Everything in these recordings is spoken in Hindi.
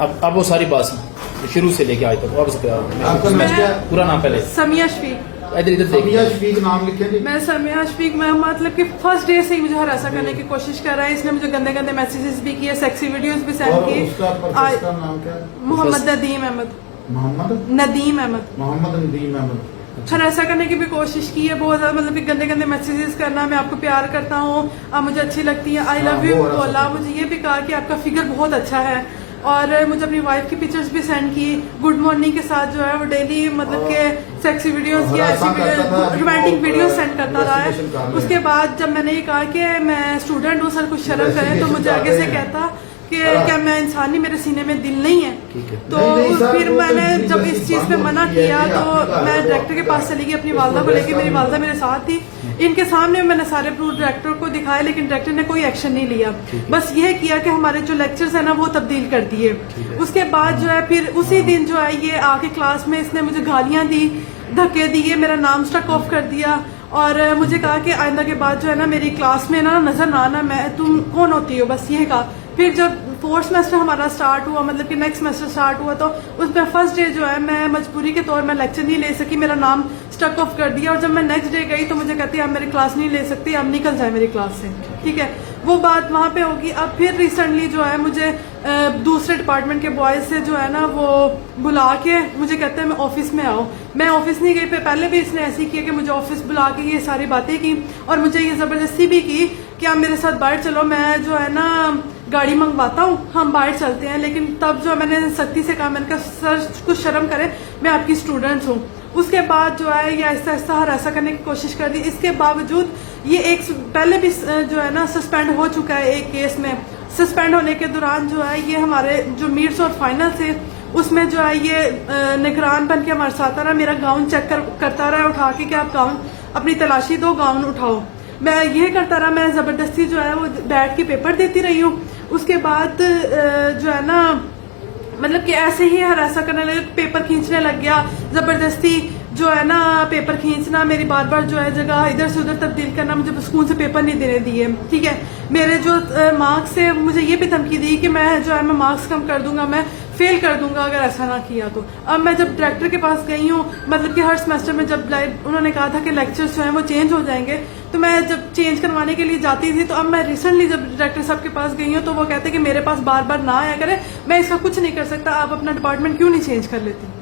अब वो सारी बात सुनो, शुरू से लेके आज तक वापस पूरा नाम पहले। समिया शफीक। इधर इधर समिया शफीक नाम लिखे जी। मैं समिया शफीक, मैं मतलब कि फर्स्ट डे से ही मुझे हरासा करने की कोशिश कर रहा है। इसने मुझे गंदे गंदे मैसेजेस भी किए, सेक्सी वीडियोस भी सेंड और किए। उसका परफेक्ट का नाम क्या है? मोहम्मद नदीम अहमद। मोहम्मद नदीम अहमद। मोहम्मद नदीम अहमद। हरासा करने की भी कोशिश की है बहुत ज्यादा, मतलब कि गंदे गंदे मैसेजेस करना, मैं आपको प्यार करता हूँ, आप मुझे अच्छी लगती हैं, आई लव यू बोला। मुझे ये भी कहा कि आपका फिगर बहुत अच्छा है, और मुझे अपनी वाइफ की पिक्चर्स भी सेंड की गुड मॉर्निंग के साथ। जो है वो डेली मतलब के सेक्सी वीडियोस या ऐसी रोमांटिक वीडियोस सेंड करता रहा है। उसके बाद जब मैंने ये कहा कि मैं स्टूडेंट हूँ, सर कुछ शर्म करें, तो मुझे आगे से कहता कि क्या मैं इंसान नहीं, मेरे सीने में दिल नहीं है। तो फिर मैंने जब इस चीज पे मना किया तो मैं डायरेक्टर के पास चली गई अपनी वालदा को लेके। मेरी वालदा मेरे साथ थी, इनके सामने मैंने सारे प्रूफ डायरेक्टर को दिखाए, लेकिन डायरेक्टर ने कोई एक्शन नहीं लिया। बस यह किया कि हमारे जो लेक्चर्स है ना वो तब्दील कर दिए। उसके बाद जो है फिर उसी दिन जो है ये आके क्लास में इसने मुझे गालियां दी, धक्के दिए, मेरा नाम स्टक ऑफ कर दिया, और मुझे कहा कि आइंदा के बाद जो है ना मेरी क्लास में ना नजर ना आना, मैं तुम कौन होती हो, बस ये कहा। फिर जब फोर्थ सेमेस्टर हमारा स्टार्ट हुआ, मतलब कि नेक्स्ट सेमेस्टर स्टार्ट हुआ, तो उसमें फर्स्ट डे जो है मैं मजबूरी के तौर में लेक्चर नहीं ले सकी, मेरा नाम स्टक ऑफ कर दिया। और जब मैं नेक्स्ट डे गई तो मुझे कहती है आप मेरी क्लास नहीं ले सकती, आप निकल जाए मेरी क्लास से। ठीक है, वो बात वहां पे होगी। अब फिर रिसेंटली जो है मुझे दूसरे डिपार्टमेंट के बॉयज से जो है ना वो बुला के मुझे कहते हैं मैं ऑफिस में आओ। मैं ऑफिस नहीं गई, पहले भी इसने ऐसे किया कि मुझे ऑफिस बुला के ये सारी बातें की, और मुझे ये जबरदस्ती भी की कि आप मेरे साथ बाहर चलो, मैं जो है ना गाड़ी मंगवाता हूँ, हम बाहर चलते हैं। लेकिन तब जो मैंने सख्ती से कहा, मैंने कहा सर कुछ शर्म करे, मैं आपकी स्टूडेंट हूँ। उसके बाद जो है ये आहिस्ता आहिस्ता हरासा करने की कोशिश कर दी। इसके बावजूद ये एक पहले भी जो है ना सस्पेंड हो चुका है एक केस में। सस्पेंड होने के दौरान जो है ये हमारे जो मीट्स और फाइनल थे उसमें जो है ये निगरान बन के हमारे साथ रहा, मेरा गाउन चेक करता रहा उठा के कि आप गाउन अपनी तलाशी दो, गाउन उठाओ। मैं ये करता रहा, मैं जबरदस्ती जो है वो बैठ के पेपर देती रही हूँ। उसके बाद जो है ना मतलब कि ऐसे ही हरासा करने लगे, पेपर खींचने लग गया जबरदस्ती, जो है ना पेपर खींचना, मेरी बार बार जो है जगह इधर से उधर तब्दील करना, मुझे स्कूल से पेपर नहीं देने दिए। ठीक है, मेरे जो मार्क्स है मुझे ये भी धमकी दी कि मैं जो है मैं मार्क्स कम कर दूंगा, मैं फेल कर दूंगा अगर ऐसा ना किया तो। अब मैं जब डायरेक्टर के पास गई हूँ, मतलब कि हर सेमेस्टर में जब उन्होंने कहा था कि लेक्चर्स जो हैं वो चेंज हो जाएंगे, तो मैं जब चेंज करवाने के लिए जाती थी, तो अब मैं रिसेंटली जब डायरेक्टर साहब के पास गई हूँ तो वो कहते कि मेरे पास बार बार ना आया करे, मैं इसका कुछ नहीं कर सकता, आप अपना डिपार्टमेंट क्यों नहीं चेंज कर लेती।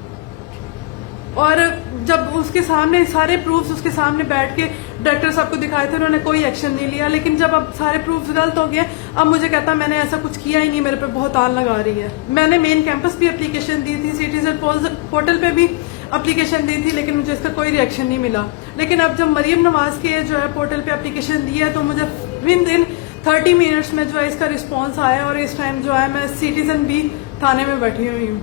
और जब उसके सामने सारे प्रूफ्स उसके सामने बैठ के डायरेक्टर साहब को दिखाए थे, उन्होंने कोई एक्शन नहीं लिया। लेकिन जब अब सारे प्रूफ्स गलत हो गए, अब मुझे कहता मैंने ऐसा कुछ किया ही नहीं, मेरे पे बहुत आन लगा रही है। मैंने मेन कैंपस भी एप्लीकेशन दी थी, सिटीजन पोर्टल पे भी एप्लीकेशन दी थी, लेकिन मुझे इसका कोई रिएक्शन नहीं मिला। लेकिन अब जब मरियम नवाज के जो है पोर्टल पे एप्लीकेशन दी है, तो मुझे विद इन 30 मिनट्स में जो है इसका रिस्पॉन्स आया, और इस टाइम जो है मैं सिटीजन भी थाने में बैठी हुई हूँ।